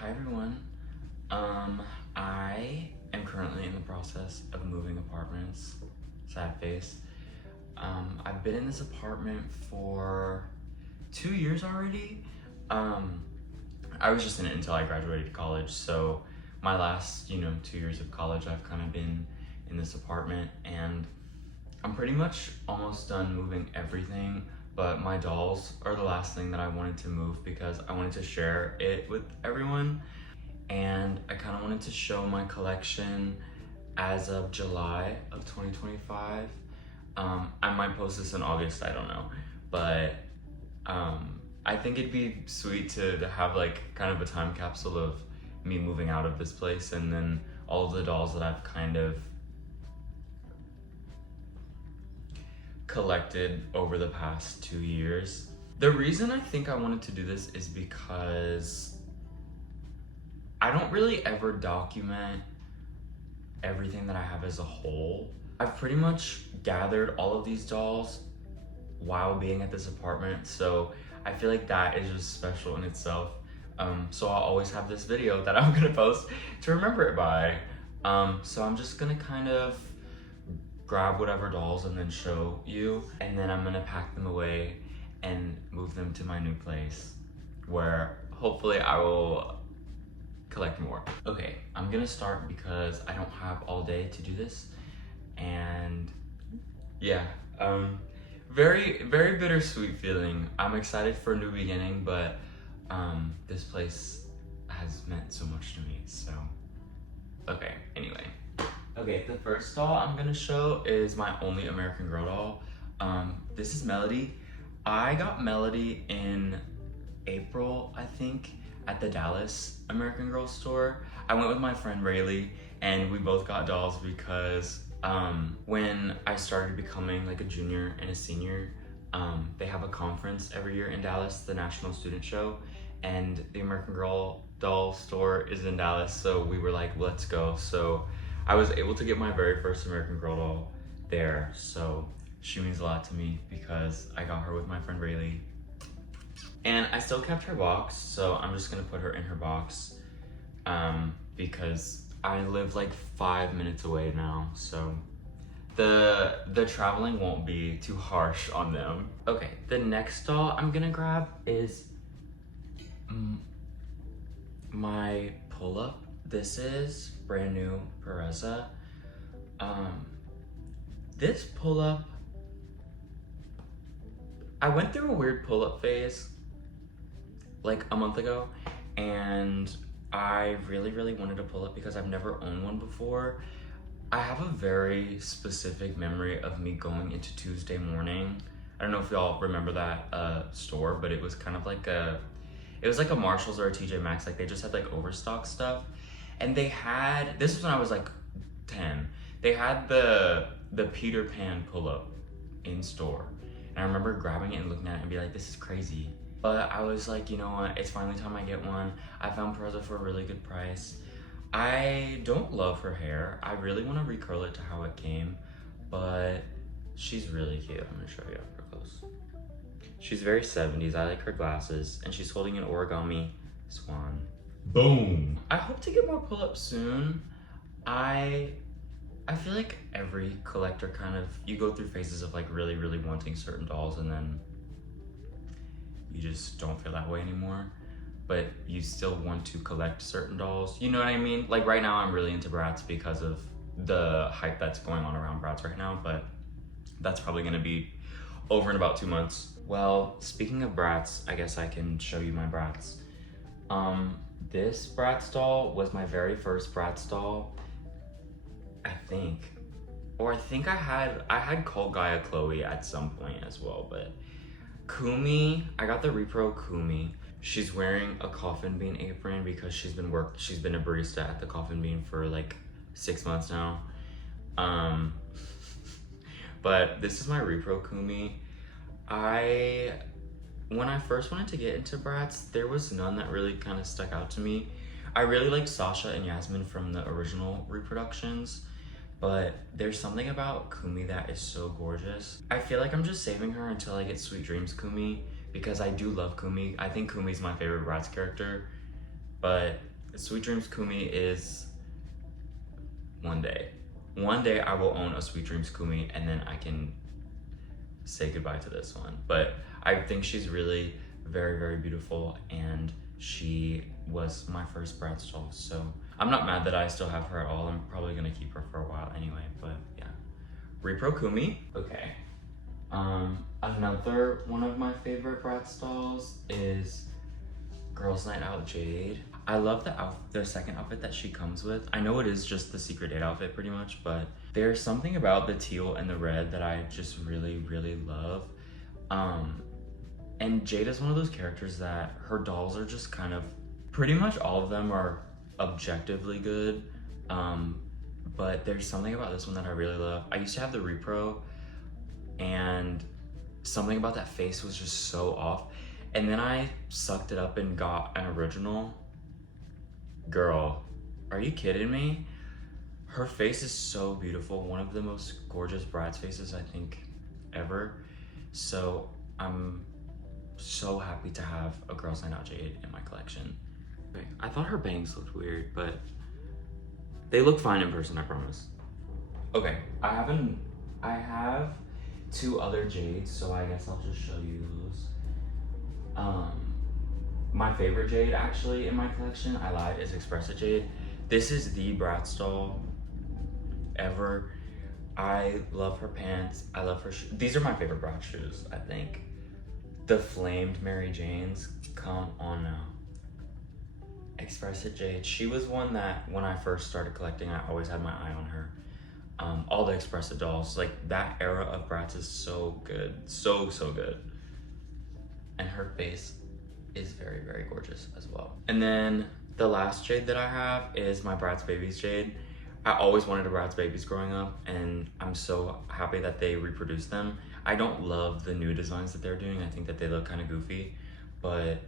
Hi everyone. I am currently in the process of moving apartments. Sad face. I've been in this apartment for 2 years already. I was just in it until I graduated college. So my last, 2 years of college, I've kind of been in this apartment, and I'm pretty much almost done moving everything, but my dolls are the last thing that I wanted to move because I wanted to share it with everyone. And I kind of wanted to show my collection as of July of 2025. I might post this in August, I don't know, but I think it'd be sweet to have like kind of a time capsule of me moving out of this place, and then all of the dolls that I've kind of collected over the past 2 years. The reason I think I wanted to do this is because I don't really ever document everything that I have as a whole. I've pretty much gathered all of these dolls while being at this apartment, so I feel like that is just special in itself. So I'll always have this video that I'm gonna post to remember it by. So I'm just gonna kind of grab whatever dolls and then show you, and then I'm gonna pack them away and move them to my new place where hopefully I will collect more. Okay, I'm gonna start because I don't have all day to do this, and yeah, very bittersweet feeling. I'm excited for a new beginning, but this place has meant so much to me, so okay, anyway. Okay, the first doll I'm gonna show is my only American Girl doll. This is Melody. I got Melody in April, I think, at the Dallas American Girl store. I went with my friend Rayleigh, and we both got dolls because when I started becoming like a junior and a senior, they have a conference every year in Dallas, the National Student Show, and the American Girl doll store is in Dallas, so we were like, let's go. So I was able to get my very first American Girl doll there, so she means a lot to me because I got her with my friend Rayleigh. And I still kept her box, so I'm just gonna put her in her box because I live like 5 minutes away now, so the traveling won't be too harsh on them. Okay, the next doll I'm gonna grab is my pull-up. This is brand new Pereza. This pull-up, I went through a weird pull-up phase like a month ago, and I really wanted to pull up because I've never owned one before. I have a very specific memory of me going into Tuesday Morning. I don't know if y'all remember that store, but it was kind of like it was like a Marshalls or a TJ Maxx. Like they just had like overstock stuff, and they had, this was when I was like 10. They had the Peter Pan pull-up in store, and I remember grabbing it and looking at it and be like, this is crazy. But I was like, you know what, it's finally time I get one. I found Pereza for a really good price. I don't love her hair. I really want to recurl it to how it came, but she's really cute. I'm gonna show you up close. She's very 70s. I like her glasses, and she's holding an origami swan. Boom! I hope to get more pull-ups soon. I feel like every collector kind of, you go through phases of like really wanting certain dolls, and then you just don't feel that way anymore, but you still want to collect certain dolls. You know what I mean? Like right now I'm really into Bratz because of the hype that's going on around Bratz right now, but that's probably gonna be over in about 2 months. Well, speaking of Bratz, I guess I can show you my Bratz. This Bratz doll was my very first Bratz doll, I think. Or I think I had Cult Gaia Chloe at some point as well, but Kumi, I got the Repro Kumi. She's wearing a Coffin Bean apron because she's been a barista at the Coffin Bean for like 6 months now. But this is my Repro Kumi. When I first wanted to get into Bratz, there was none that really kind of stuck out to me. I really like Sasha and Yasmin from the original reproductions, but there's something about Kumi that is so gorgeous. I feel like I'm just saving her until I get Sweet Dreams Kumi because I do love Kumi. I think Kumi's my favorite Bratz character. But Sweet Dreams Kumi is one day. One day I will own a Sweet Dreams Kumi and then I can say goodbye to this one. But I think she's really very, very beautiful, and she was my first Bratz doll. So I'm not mad that I still have her at all. I'm probably gonna keep her for a while anyway, but yeah. Repro Kumi, okay. Another one of my favorite Bratz dolls is Girls Night Out Jade. I love the second outfit that she comes with. I know it is just the secret date outfit pretty much, but there's something about the teal and the red that I just really, really love. And Jade is one of those characters that her dolls are just kind of, pretty much all of them are objectively good. But there's something about this one that I really love. I used to have the Repro, and something about that face was just so off. And then I sucked it up and got an original. Girl, are you kidding me? Her face is so beautiful. One of the most gorgeous Bratz faces I think ever. So I'm so happy to have a Girls Night Out Jade in my collection. Okay, I thought her bangs looked weird, but they look fine in person, I promise. Okay, I have two other Jades, so I guess I'll just show you those. My favorite Jade actually in my collection, I lied, is Expressa Jade. This is the Bratz doll ever. I love her pants, I love her shoes. These are my favorite Bratz shoes, I think. The flamed Mary Janes, come on now. Expressa Jade, she was one that when I first started collecting, I always had my eye on her. All the Expressa dolls, like that era of Bratz is so good, so good. And her face is very, very gorgeous as well. And then the last Jade that I have is my Bratz Babies Jade. I always wanted a Bratz Babies growing up, and I'm so happy that they reproduced them. I don't love the new designs that they're doing. I think that they look kind of goofy, but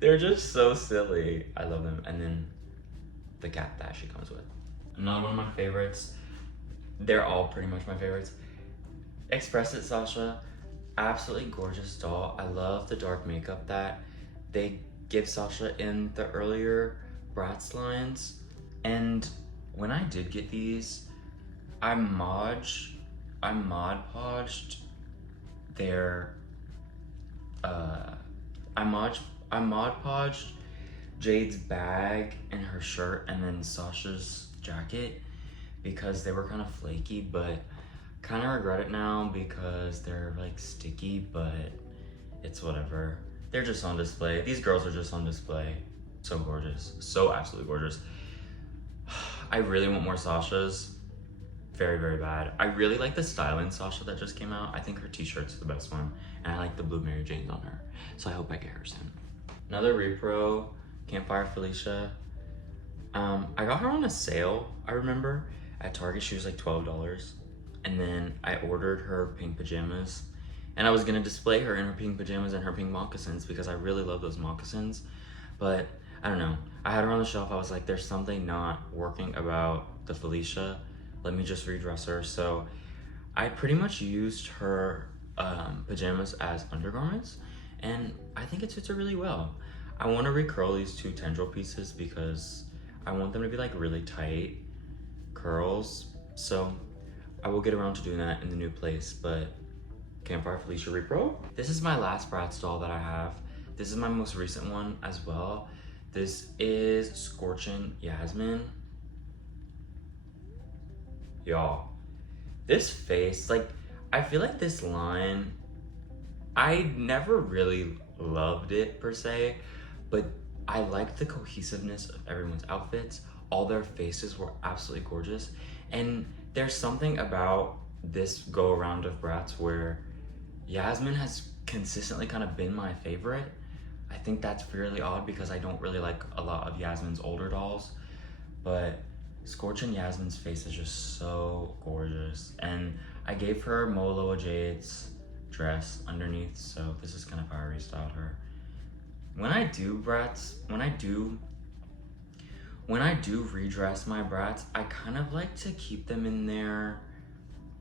they're just so silly. I love them. And then the cat that she comes with. Another one of my favorites. They're all pretty much my favorites. Express It Sasha. Absolutely gorgeous doll. I love the dark makeup that they give Sasha in the earlier Bratz lines. And when I did get these, I Mod Podged their I Mod Podged Jade's bag and her shirt and then Sasha's jacket because they were kind of flaky, but kind of regret it now because they're like sticky, but it's whatever. They're just on display. These girls are just on display. So gorgeous, so absolutely gorgeous. I really want more Sashas, very, very bad. I really like the styling Sasha that just came out. I think her t-shirt's the best one, and I like the blue Mary Janes on her, so I hope I get her soon. Another repro, Campfire Felicia. I got her on a sale, I remember, at Target. She was like $12. And then I ordered her pink pajamas, and I was gonna display her in her pink pajamas and her pink moccasins because I really love those moccasins. But I don't know, I had her on the shelf. I was like, there's something not working about the Felicia. Let me just redress her. So I pretty much used her pajamas as undergarments, and I think it fits her really well. I want to recurl these two tendril pieces because I want them to be like really tight curls. So I will get around to doing that in the new place, but Campfire Felicia Repro. This is my last Bratz doll that I have. This is my most recent one as well. This is Scorchin' Yasmin. Y'all, this face, like, I feel like this line, I never really loved it per se, but I liked the cohesiveness of everyone's outfits. All their faces were absolutely gorgeous. And there's something about this go around of Bratz where Yasmin has consistently kind of been my favorite. I think that's fairly odd because I don't really like a lot of Yasmin's older dolls, but Scorchin' Yasmin's face is just so gorgeous. And I gave her Moloa Jade's dress underneath, so this is kind of how I restyled her. When I do redress my Bratz, I kind of like to keep them in their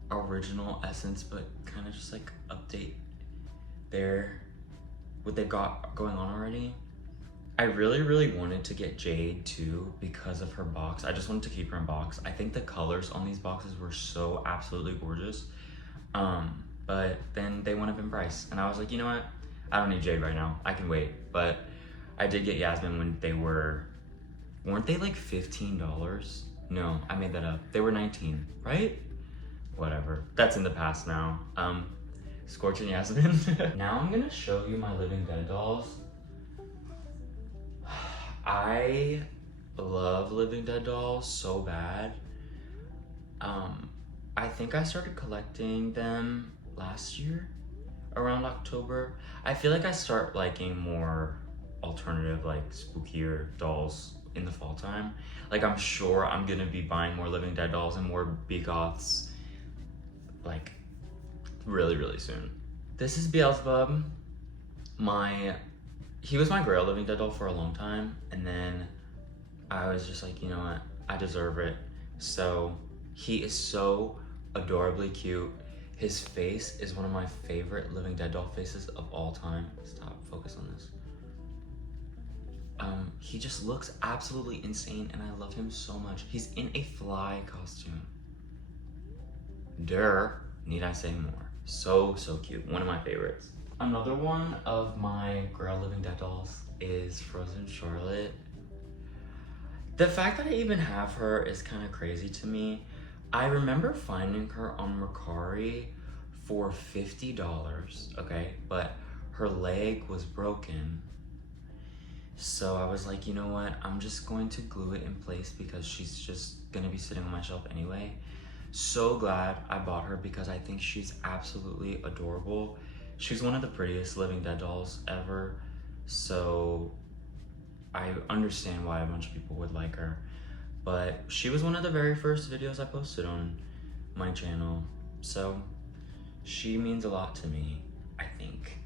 original essence, but kind of just like update what they've got going on already. I really wanted to get Jade too because of her box. I just wanted to keep her in box. I think the colors on these boxes were so absolutely gorgeous. But then they went up in price and I was like, you know what? I don't need Jade right now. I can wait. But I did get Yasmin when they weren't they like $15? No, I made that up. They were 19, right? Whatever. That's in the past now. Scorch and Yasmin. Now I'm gonna show you my Living Dead dolls. I love Living Dead dolls so bad. I think I started collecting them last year, around October. I feel like I start liking more alternative, like spookier dolls in the fall time. Like I'm sure I'm gonna be buying more Living Dead dolls and more Begoths like really soon. This is Beelzebub. He was my Grail Living Dead doll for a long time, and then I was just like, you know what, I deserve it. So he is so adorably cute. His face is one of my favorite Living Dead doll faces of all time. Stop, focus on this. He just looks absolutely insane and I love him so much. He's in a fly costume. Need I say more? So cute, one of my favorites. Another one of my Grail Living Dead dolls is Frozen Charlotte. The fact that I even have her is kind of crazy to me. I remember finding her on Mercari for $50, okay? But her leg was broken. So I was like, you know what? I'm just going to glue it in place because she's just gonna be sitting on my shelf anyway. So glad I bought her because I think she's absolutely adorable. She's one of the prettiest Living Dead dolls ever. So I understand why a bunch of people would like her. But she was one of the very first videos I posted on my channel. So she means a lot to me, I think.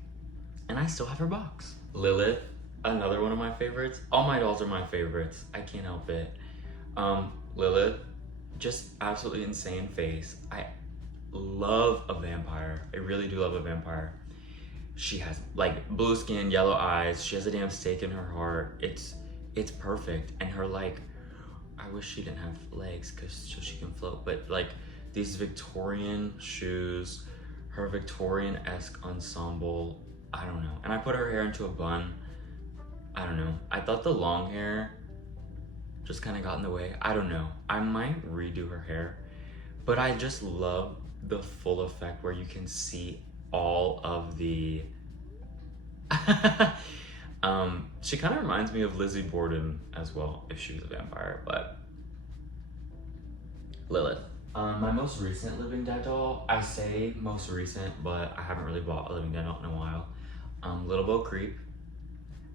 And I still have her box. Lilith, another one of my favorites. All my dolls are my favorites. I can't help it. Lilith, just absolutely insane face. I love a vampire. I really do love a vampire. She has like blue skin, yellow eyes. She has a damn stake in her heart. It's perfect. And her like, I wish she didn't have legs so she can float. But like these Victorian shoes, her Victorian-esque ensemble. I don't know. And I put her hair into a bun. I don't know. I thought the long hair just kind of got in the way. I don't know. I might redo her hair. But I just love the full effect where you can see all of the... she kind of reminds me of Lizzie Borden as well, if she was a vampire, but... Lilith. My most recent Living Dead doll, I say most recent, but I haven't really bought a Living Dead doll in a while. Little Bo Creep.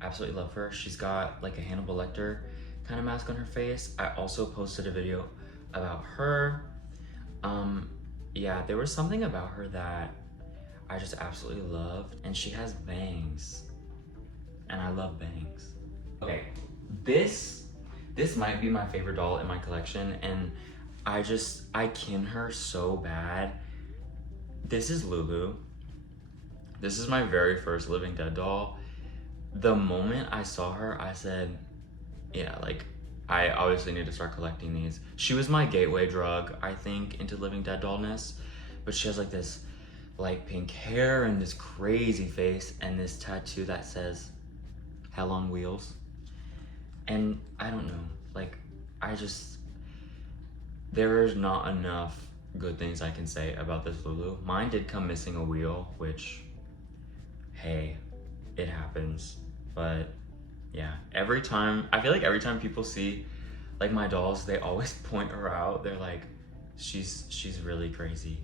Absolutely love her. She's got like a Hannibal Lecter kind of mask on her face. I also posted a video about her. Yeah, there was something about her that I just absolutely loved, and she has bangs, and I love bangs. Okay, this might be my favorite doll in my collection, and I kin her so bad. This is Lulu. This is my very first Living Dead doll. The moment I saw her, I said, yeah, like, I obviously need to start collecting these. She was my gateway drug, I think, into Living Dead dollness, but she has like this light pink hair and this crazy face and this tattoo that says Hell on Wheels. And I don't know, like, there's not enough good things I can say about this Lulu. Mine did come missing a wheel, which, hey, it happens. But yeah, I feel like every time people see like my dolls, they always point her out. They're like, she's really crazy.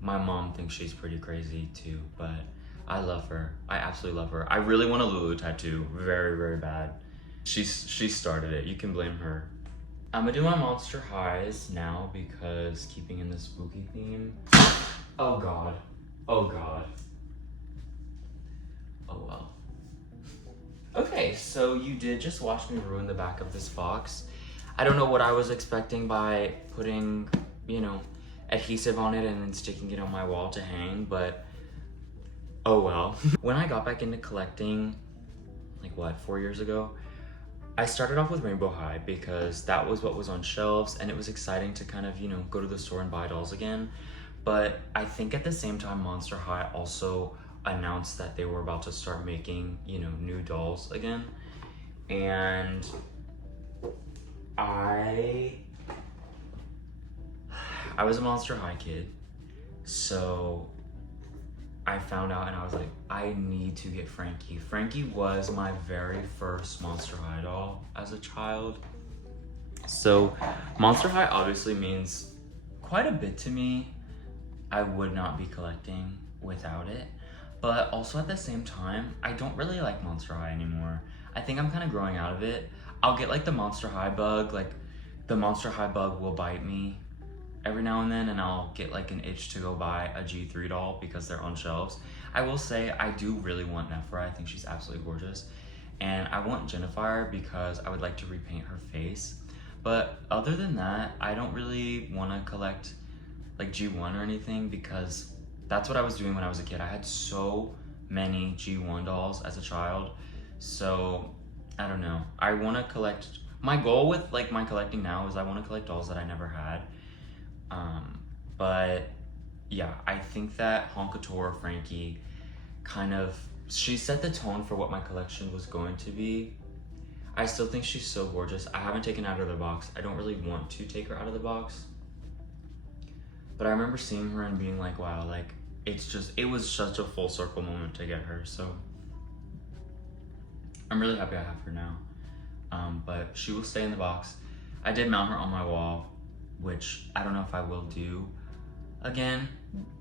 My mom thinks she's pretty crazy too, but I love her. I absolutely love her. I really want a Lulu tattoo, very bad. She started it, you can blame her. I'm gonna do my Monster Highs now because keeping in the spooky theme. Oh God, oh God. Oh well. Okay, so you did just watch me ruin the back of this box. I don't know what I was expecting by putting, you know, adhesive on it and then sticking it on my wall to hang, but oh well. When I got back into collecting, like what, 4 years ago. I started off with Rainbow High because that was what was on shelves, and it was exciting to kind of, you know, go to the store and buy dolls again. But I think at the same time, Monster High also announced that they were about to start making, you know, new dolls again. And I was a Monster High kid, so I found out and I was like, I need to get Frankie. Frankie was my very first Monster High doll as a child. So Monster High obviously means quite a bit to me. I would not be collecting without it. But also at the same time, I don't really like Monster High anymore. I think I'm kind of growing out of it. I'll get like the Monster High bug, like the Monster High bug will bite me every now and then, and I'll get like an itch to go buy a G3 doll because they're on shelves. I will say I do really want Nephra. I think she's absolutely gorgeous. And I want Jennifer because I would like to repaint her face. But other than that, I don't really want to collect like G1 or anything because that's what I was doing when I was a kid. I had so many G1 dolls as a child. So I don't know. I want to collect, my goal with like my collecting now is I want to collect dolls that I never had. But yeah, I think that Honkator Frankie kind of, she set the tone for what my collection was going to be. I still think she's so gorgeous. I haven't taken her out of the box. I don't really want to take her out of the box. But I remember seeing her and being like, wow, like it was such a full circle moment to get her. So I'm really happy I have her now. But she will stay in the box. I did mount her on my wall, which I don't know if I will do again.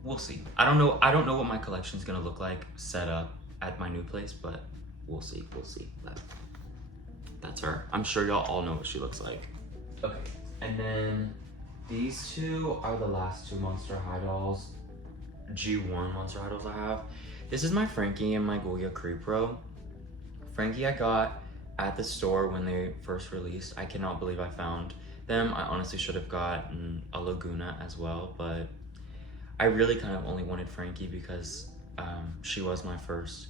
We'll see. I don't know what my collection is gonna look like set up at my new place, but we'll see. But that's her. I'm sure y'all all know what she looks like. Okay, and then these two are the last two Monster High dolls, G1 Monster High dolls I have. This is my Frankie and my Goya Creepro. Frankie I got at the store when they first released. I cannot believe I found them. I honestly should have gotten a Laguna as well, but I really kind of only wanted Frankie because she was my first,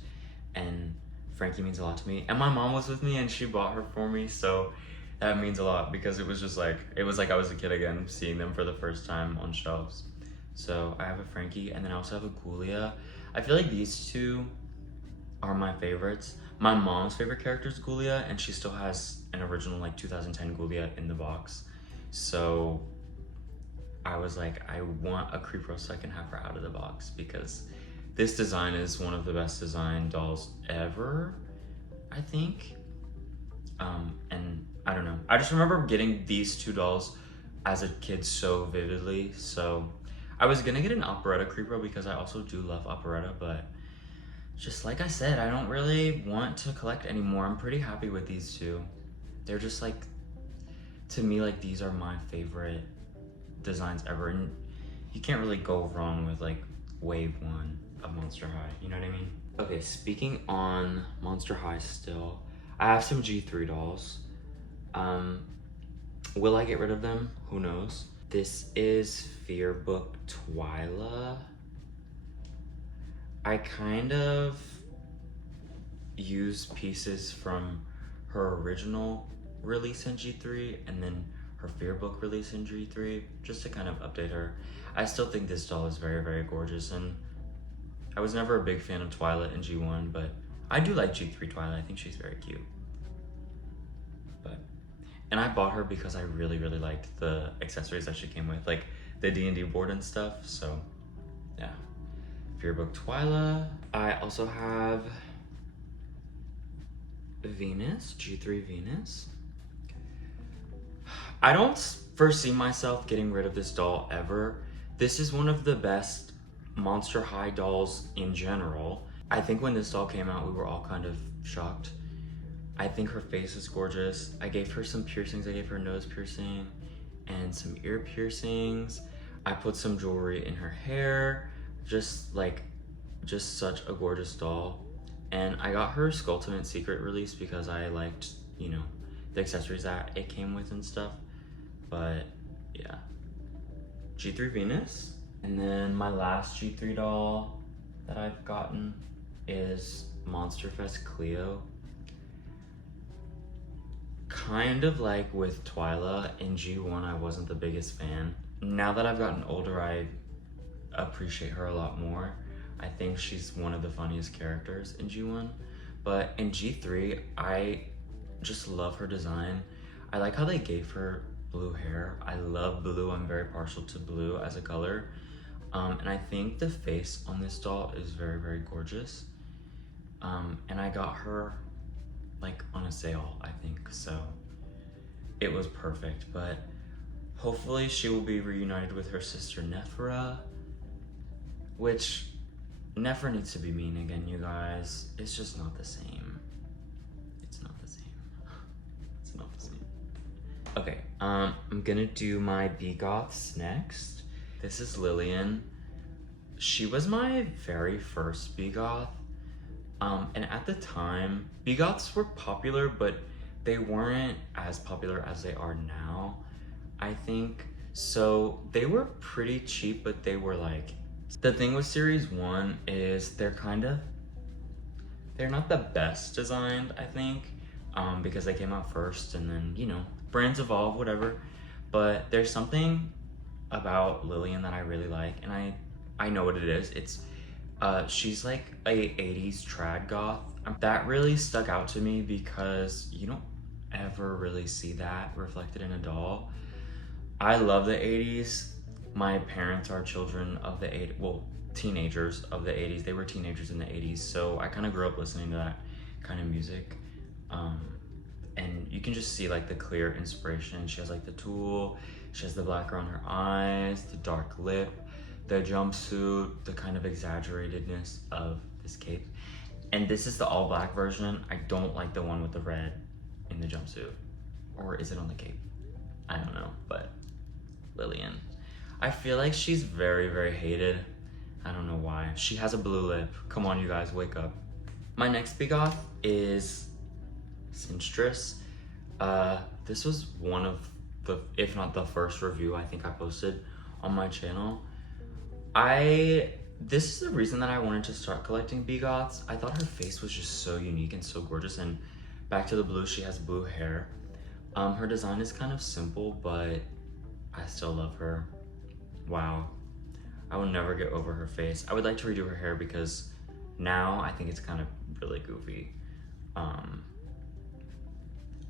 and Frankie means a lot to me. And my mom was with me and she bought her for me, so that means a lot because it was like I was a kid again, seeing them for the first time on shelves. So I have a Frankie, and then I also have a Ghoulia. I feel like these two are my favorites. My mom's favorite character is Ghoulia, and she still has an original like 2010 Ghoulia in the box. So I was like, I want a Creepro so I can have her out of the box because this design is one of the best designed dolls ever, I think. And I don't know. I just remember getting these two dolls as a kid so vividly. So I was gonna get an Operetta Creepro because I also do love Operetta, but just like I said, I don't really want to collect anymore. I'm pretty happy with these two. They're just like, to me, like these are my favorite designs ever, and you can't really go wrong with like wave one of Monster High, you know what I mean? Okay, speaking on Monster High still, I have some G3 dolls. Will I get rid of them? Who knows? This is Fearbook Twyla. I kind of use pieces from her original release in G3 and then her Fearbook release in G3 just to kind of update her. I still think this doll is very, very gorgeous, and I was never a big fan of Twyla in G1, but I do like G3 Twyla. I think she's very cute. And I bought her because I really, really liked the accessories that she came with, like the D&D board and stuff, so yeah. Fearbook Twyla. I also have Venus, G3 Venus. I don't foresee myself getting rid of this doll ever. This is one of the best Monster High dolls in general. I think when this doll came out, we were all kind of shocked. I think her face is gorgeous. I gave her some piercings. I gave her a nose piercing and some ear piercings. I put some jewelry in her hair. Just such a gorgeous doll. And I got her Skulltimate Secret release because I liked, you know, the accessories that it came with and stuff. But yeah, G3 Venus. And then my last G3 doll that I've gotten is Monster Fest Cleo. kind of like with Twyla in G1, I wasn't the biggest fan. Now that I've gotten older, I appreciate her a lot more. I think she's one of the funniest characters in G1. But in G3, I just love her design. I like how they gave her blue hair. I love blue. I'm very partial to blue as a color. And I think the face on this doll is very, very gorgeous. And I got her like on a sale, I think, so it was perfect. But hopefully she will be reunited with her sister Nephra, which Nephra needs to be mean again, you guys. It's just not the same. It's not the same. It's not the same. Okay, I'm gonna do my B-Goths next. This is Lillian. She was my very first B-Goth. And at the time, B-Goths were popular, but they weren't as popular as they are now, I think. So they were pretty cheap, but they were like, the thing with series 1 is they're not the best designed, I think, because they came out first, and then, you know, brands evolve, whatever. But there's something about Lillian that I really like, and I know what it is. It's she's like a 80s trad goth. That really stuck out to me because you don't ever really see that reflected in a doll. I love the 80s. My parents are children of the 80s, well, teenagers of the 80s. They were teenagers in the 80s, so I kind of grew up listening to that kind of music. And you can just see like the clear inspiration. She has like the tulle, she has the black around her eyes, the dark lip, the jumpsuit, the kind of exaggeratedness of this cape. And this is the all black version. I don't like the one with the red in the jumpsuit. Or is it on the cape? I don't know, but Lillian. I feel like she's very, very hated. I don't know why. She has a blue lip. Come on, you guys, wake up. My next B-Goth is Sinstress. This was one of the, if not the first review I think I posted on my channel. This is the reason that I wanted to start collecting B-Goths. I thought her face was just so unique and so gorgeous, and back to the blue, she has blue hair. Her design is kind of simple, but I still love her. Wow. I will never get over her face. I would like to redo her hair because now I think it's kind of really goofy.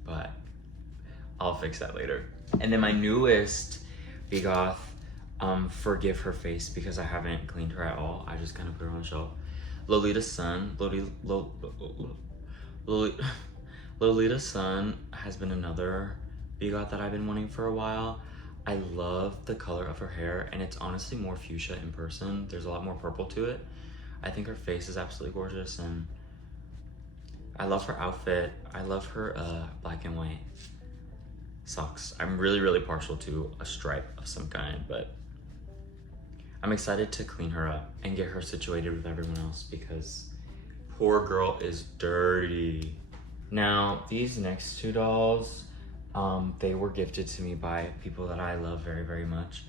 But I'll fix that later. And then my newest B-Goth, forgive her face because I haven't cleaned her at all. I just kind of put her on the shelf. Lolita Sun. Lolita Sun has been another B-Goth that I've been wanting for a while. I love the color of her hair, and it's honestly more fuchsia in person. There's a lot more purple to it. I think her face is absolutely gorgeous, and I love her outfit. I love her black and white socks. I'm really, really partial to a stripe of some kind, but I'm excited to clean her up and get her situated with everyone else because poor girl is dirty. Now, these next two dolls, they were gifted to me by people that I love very, very much.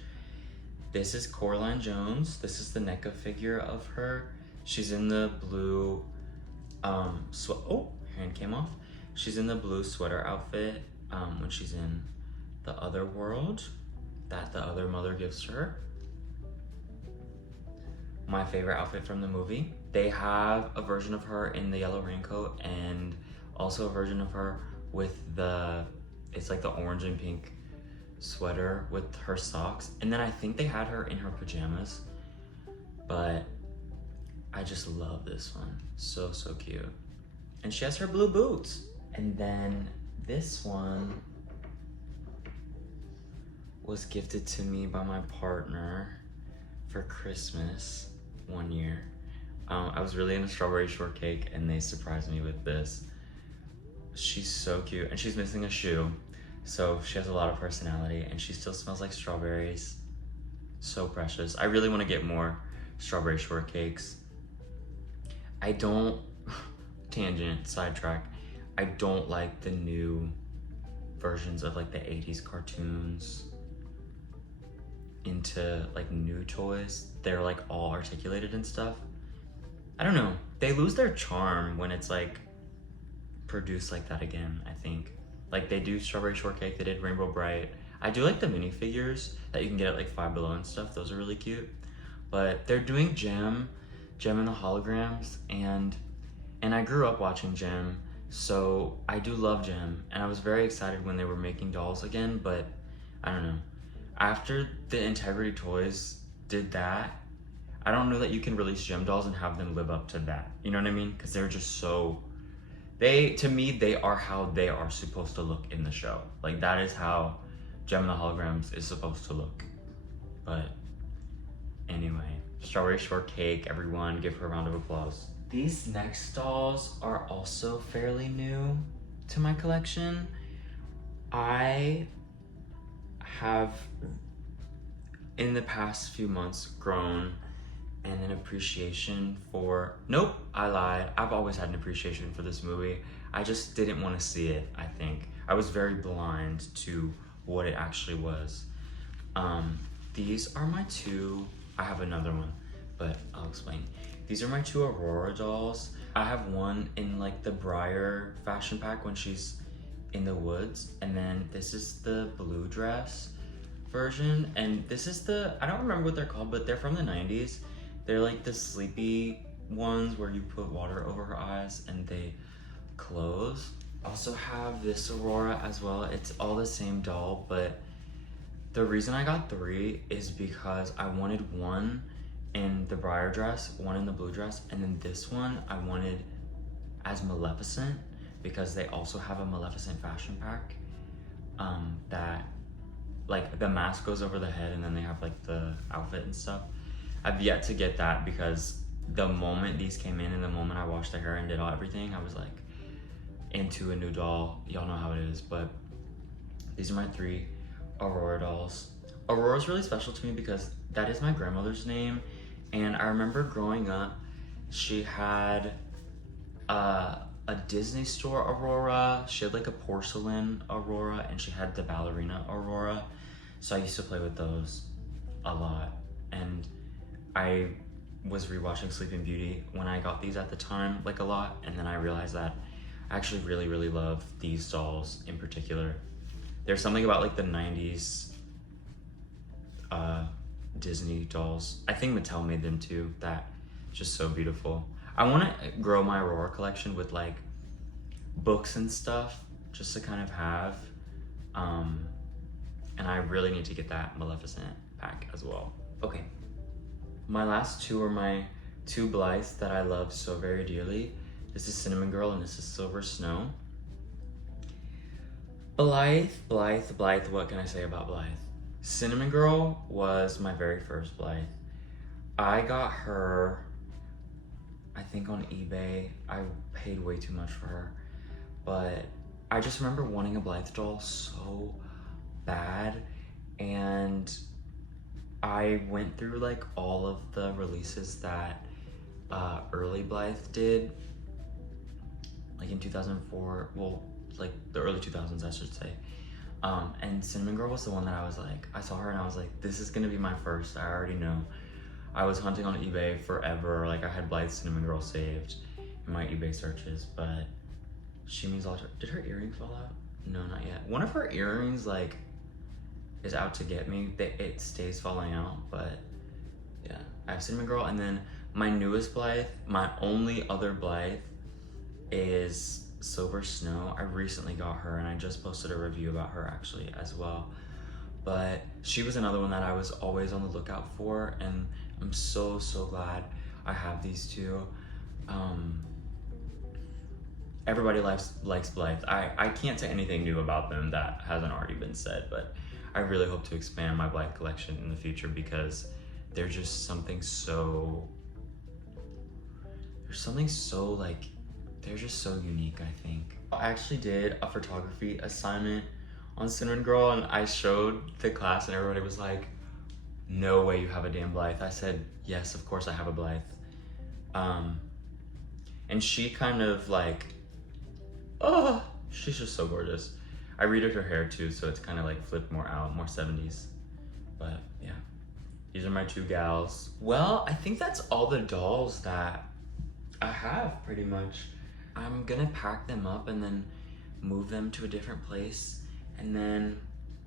This is Coraline Jones. This is the NECA figure of her. She's in the blue, oh, hand came off. She's in the blue sweater outfit when she's in the other world that the other mother gives to her. My favorite outfit from the movie. They have a version of her in the yellow raincoat and also a version of her with the, it's like the orange and pink sweater with her socks. And then I think they had her in her pajamas, but I just love this one. So, so cute. And she has her blue boots. And then this one was gifted to me by my partner for Christmas one year. I was really into strawberry shortcake and they surprised me with this. She's so cute and she's missing a shoe. So she has a lot of personality and she still smells like strawberries. So precious. I really want to get more strawberry shortcakes. I don't, tangent, sidetrack, I don't like the new versions of like the 80s cartoons into like new toys. They're like all articulated and stuff. I don't know. They lose their charm when it's like produced like that again, I think. Like they do Strawberry Shortcake, they did Rainbow Bright. I do like the minifigures that you can get at like Five Below and stuff. Those are really cute. But they're doing Gem and the Holograms, and I grew up watching Gem, so I do love Gem, and I was very excited when they were making dolls again, but I don't know. After the Integrity Toys did that, I don't know that you can release Gem dolls and have them live up to that. You know what I mean? Because they're just so, to me, they are how they are supposed to look in the show. Like that is how Gem and the Holograms is supposed to look. But anyway, Strawberry Shortcake, everyone, give her a round of applause. These next dolls are also fairly new to my collection. I have, in the past few months, grown an appreciation for, nope, I lied. I've always had an appreciation for this movie. I just didn't want to see it, I think. I was very blind to what it actually was. These are my two, I have another one, but I'll explain. These are my two Aurora dolls. I have one in like the Briar fashion pack when she's in the woods, and then this is the blue dress version, and this is the, I don't remember what they're called, but they're from the 90s. They're like the sleepy ones where you put water over her eyes and they close. I also have this Aurora as well. It's all the same doll, but the reason I got three is because I wanted one in the Briar dress, one in the blue dress, and then this one I wanted as Maleficent because they also have a Maleficent fashion pack that like the mask goes over the head and then they have like the outfit and stuff. I've yet to get that because the moment these came in and the moment I washed their hair and did everything, I was like into a new doll. Y'all know how it is, but these are my three Aurora dolls. Aurora's really special to me because that is my grandmother's name, and I remember growing up, she had a Disney store Aurora, she had like a porcelain Aurora, and she had the ballerina Aurora, so I used to play with those a lot. And I was rewatching Sleeping Beauty when I got these at the time, like a lot, and then I realized that I actually really, really love these dolls in particular. There's something about like the 90s Disney dolls. I think Mattel made them too. That just so beautiful. I want to grow my Aurora collection with like books and stuff just to kind of have. And I really need to get that Maleficent pack as well. Okay, my last two are my two Blythes that I love so very dearly. This is Cinnamon Girl and this is Silver Snow. Blythe, what can I say about Blythe? Cinnamon Girl was my very first Blythe. I got her, I think on eBay. I paid way too much for her, but I just remember wanting a Blythe doll so bad, and I went through like all of the releases that early Blythe did, like in 2004, well, like the early 2000s, I should say. And Cinnamon Girl was the one that I was like, I saw her and I was like, this is gonna be my first, I already know. I was hunting on eBay forever, like I had Blythe Cinnamon Girl saved in my eBay searches, but she means a lot to her. Did her earrings fall out? No, not yet. One of her earrings like is out to get me. It stays falling out, but yeah. I have Cinnamon Girl, and then my newest Blythe, my only other Blythe is Silver Snow. I recently got her and I just posted a review about her actually as well. But she was another one that I was always on the lookout for, and I'm so glad I have these two. Everybody likes Blythe. I can't say anything new about them that hasn't already been said, but I really hope to expand my Blythe collection in the future because they're just something so, like, they're just so unique, I think. I actually did a photography assignment on Cinnamon Girl and I showed the class and everybody was like, no way you have a damn Blythe. I said, yes, of course I have a Blythe. And she kind of like, oh, she's just so gorgeous. I redid her hair too, so it's kind of like flipped more out, more 70s. But yeah, these are my two gals. Well, I think that's all the dolls that I have pretty much. I'm gonna pack them up and then move them to a different place, and then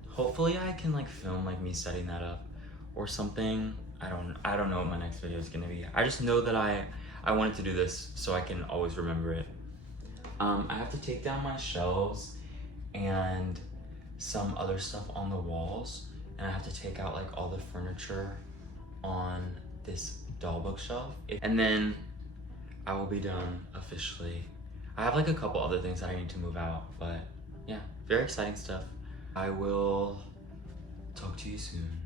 hopefully I can like film like me setting that up or something. I don't know what my next video is gonna be. I just know that I wanted to do this so I can always remember it. I have to take down my shelves and some other stuff on the walls, and I have to take out like all the furniture on this doll bookshelf, and then I will be done officially. I have like a couple other things that I need to move out, but yeah, very exciting stuff. I will talk to you soon.